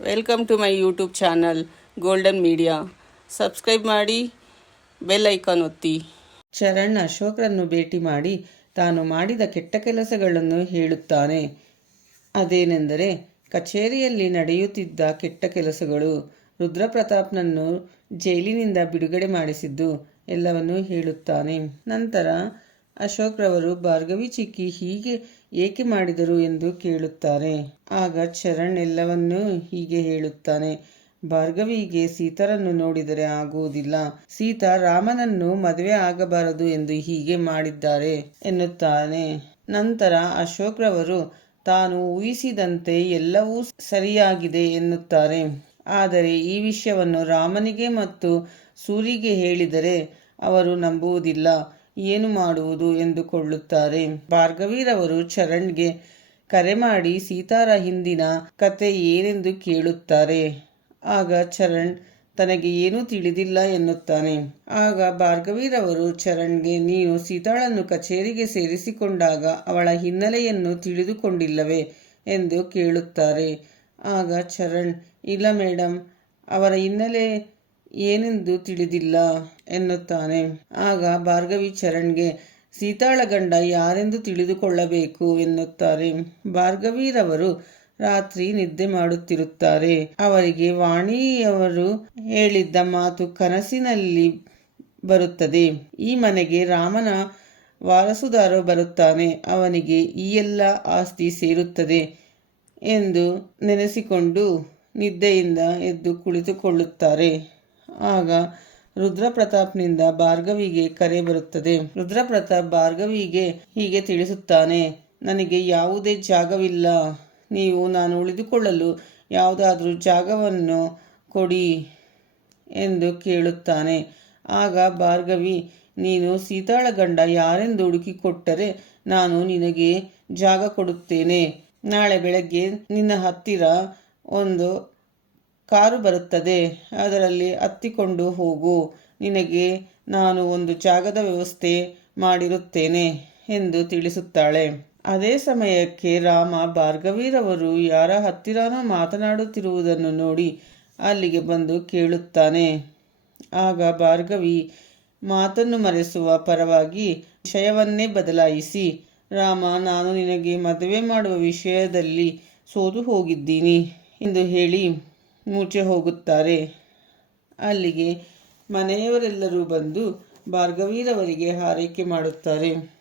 Welcome to my YouTube channel golden media subscribe ಮಾಡಿ bell icon ಒತ್ತಿ. ಚರಣ್ ಅಶೋಕ್ರನ್ನು ಭೇಟಿ ಮಾಡಿ ತಾನು ಮಾಡಿದ ಕೆಟ್ಟ ಕೆಲಸಗಳನ್ನು ಹೇಳುತ್ತಾನೆ. ಅದೇನೆಂದರೆ, ಕಚೇರಿಯಲ್ಲಿ ನಡೆಯುತ್ತಿದ್ದ ಕೆಟ್ಟ ಕೆಲಸಗಳು ರುದ್ರಪ್ರತಾಪ್ನನ್ನು ಜೈಲಿನಿಂದ ಬಿಡುಗಡೆ ಮಾಡಿಸಿದ್ದು ಎಲ್ಲವನ್ನೂ ಹೇಳುತ್ತಾನೆ. ನಂತರ ಅಶೋಕ್ರವರು ಭಾರ್ಗವಿ ಚಿಕ್ಕಿ ಹೀಗೆ ಏಕೆ ಮಾಡಿದರು ಎಂದು ಕೇಳುತ್ತಾರೆ. ಆಗ ಚರಣ್ ಎಲ್ಲವನ್ನೂ ಹೀಗೆ ಹೇಳುತ್ತಾನೆ. ಭಾರ್ಗವಿಗೆ ಸೀತಾರನ್ನು ನೋಡಿದರೆ ಆಗುವುದಿಲ್ಲ. ಸೀತಾ ರಾಮನನ್ನು ಮದುವೆ ಆಗಬಾರದು ಎಂದು ಹೀಗೆ ಮಾಡಿದ್ದಾರೆ ಎನ್ನುತ್ತಾನೆ. ನಂತರ ಅಶೋಕ್ರವರು ತಾನು ಊಹಿಸಿದಂತೆ ಎಲ್ಲವೂ ಸರಿಯಾಗಿದೆ ಎನ್ನುತ್ತಾರೆ. ಆದರೆ ಈ ವಿಷಯವನ್ನು ರಾಮನಿಗೆ ಮತ್ತು ಸೂರಿಗೆ ಹೇಳಿದರೆ ಅವರು ನಂಬುವುದಿಲ್ಲ. ಏನು ಮಾಡುವುದು ಎಂದುಕೊಳ್ಳುತ್ತಾರೆ. ಭಾರ್ಗವೀರವರು ಚರಣ್ಗೆ ಕರೆ ಮಾಡಿ ಸೀತಾರ ಹಿಂದಿನ ಕತೆ ಏನೆಂದು ಕೇಳುತ್ತಾರೆ. ಆಗ ಚರಣ್ ತನಗೆ ಏನೂ ತಿಳಿದಿಲ್ಲ ಎನ್ನುತ್ತಾನೆ. ಆಗ ಭಾರ್ಗವೀರವರು ಚರಣ್ಗೆ, ನೀನು ಸೀತಾಳನ್ನು ಕಚೇರಿಗೆ ಸೇರಿಸಿಕೊಂಡಾಗ ಅವಳ ಹಿನ್ನೆಲೆಯನ್ನು ತಿಳಿದುಕೊಂಡಿಲ್ಲವೇ? ಎಂದು ಕೇಳುತ್ತಾರೆ. ಆಗ ಚರಣ್, ಇಲ್ಲ ಮೇಡಮ್ ಅವರ ಹಿನ್ನೆಲೆ ಏನೆಂದು ತಿಳಿದಿಲ್ಲ ಎನ್ನುತ್ತಾನೆ. ಆಗ ಭಾರ್ಗವಿ ಚರಣ್ಗೆ, ಸೀತಾಳ ಗಂಡ ಯಾರೆಂದು ತಿಳಿದುಕೊಳ್ಳಬೇಕು? ಎನ್ನುತ್ತಾರೆ. ಭಾರ್ಗವಿರವರು ರಾತ್ರಿ ನಿದ್ದೆ ಮಾಡುತ್ತಿರುತ್ತಾರೆ. ಅವರಿಗೆ ವಾಣಿಯವರು ಹೇಳಿದ್ದ ಮಾತು ಕನಸಿನಲ್ಲಿ ಬರುತ್ತದೆ. ಈ ಮನೆಗೆ ರಾಮನ ವಾರಸುದಾರ ಬರುತ್ತಾನೆ. ಅವನಿಗೆ ಈ ಎಲ್ಲ ಆಸ್ತಿ ಸೇರುತ್ತದೆ ಎಂದು ನೆನೆಸಿಕೊಂಡು ನಿದ್ದೆಯಿಂದ ಎದ್ದು ಕುಳಿತುಕೊಳ್ಳುತ್ತಾರೆ. ಆಗ ರುದ್ರಪ್ರತಾಪ್ನಿಂದ ಭಾರ್ಗವಿಗೆ ಕರೆ ಬರುತ್ತದೆ. ರುದ್ರಪ್ರತಾಪ್ ಭಾರ್ಗವಿಗೆ ಹೀಗೆ ತಿಳಿಸುತ್ತಾನೆ, ನನಗೆ ಯಾವುದೇ ಜಾಗವಿಲ್ಲ. ನೀವು ನಾನು ಉಳಿದುಕೊಳ್ಳಲು ಯಾವುದಾದ್ರೂ ಜಾಗವನ್ನು ಕೊಡಿ ಎಂದು ಕೇಳುತ್ತಾನೆ. ಆಗ ಭಾರ್ಗವಿ, ನೀನು ಸೀತಾಳ ಗಂಡ ಯಾರೆಂದು ಹುಡುಕಿಕೊಟ್ಟರೆ ನಾನು ನಿನಗೆ ಜಾಗ ಕೊಡುತ್ತೇನೆ. ನಾಳೆ ಬೆಳಗ್ಗೆ ನಿನ್ನ ಹತ್ತಿರ ಒಂದು ಕಾರು ಬರುತ್ತದೆ. ಅದರಲ್ಲಿ ಹತ್ತಿಕೊಂಡು ಹೋಗು. ನಿನಗೆ ನಾನು ಒಂದು ಜಾಗದ ವ್ಯವಸ್ಥೆ ಮಾಡಿರುತ್ತೇನೆ ಎಂದು ತಿಳಿಸುತ್ತಾಳೆ. ಅದೇ ಸಮಯಕ್ಕೆ ರಾಮ ಭಾರ್ಗವೀರವರು ಯಾರ ಹತ್ತಿರನೂ ಮಾತನಾಡುತ್ತಿರುವುದನ್ನು ನೋಡಿ ಅಲ್ಲಿಗೆ ಬಂದು ಕೇಳುತ್ತಾನೆ. ಆಗ ಭಾರ್ಗವಿ, ಮಾತನ್ನು ಮರೆಸುವ ಪರವಾಗಿ ವಿಷಯವನ್ನೇ ಬದಲಾಯಿಸಿ, ರಾಮ, ನಾನು ನಿನಗೆ ಮದುವೆ ಮಾಡುವ ವಿಷಯದಲ್ಲಿ ಸೋತು ಹೋಗಿದ್ದೀನಿ ಎಂದು ಹೇಳಿ ಮೂಚೆ ಹೋಗುತ್ತಾರೆ. ಅಲ್ಲಿಗೆ ಮನೆಯವರೆಲ್ಲರೂ ಬಂದು ಭಾರ್ಗವೀರವರಿಗೆ ಹಾರೈಕೆ ಮಾಡುತ್ತಾರೆ.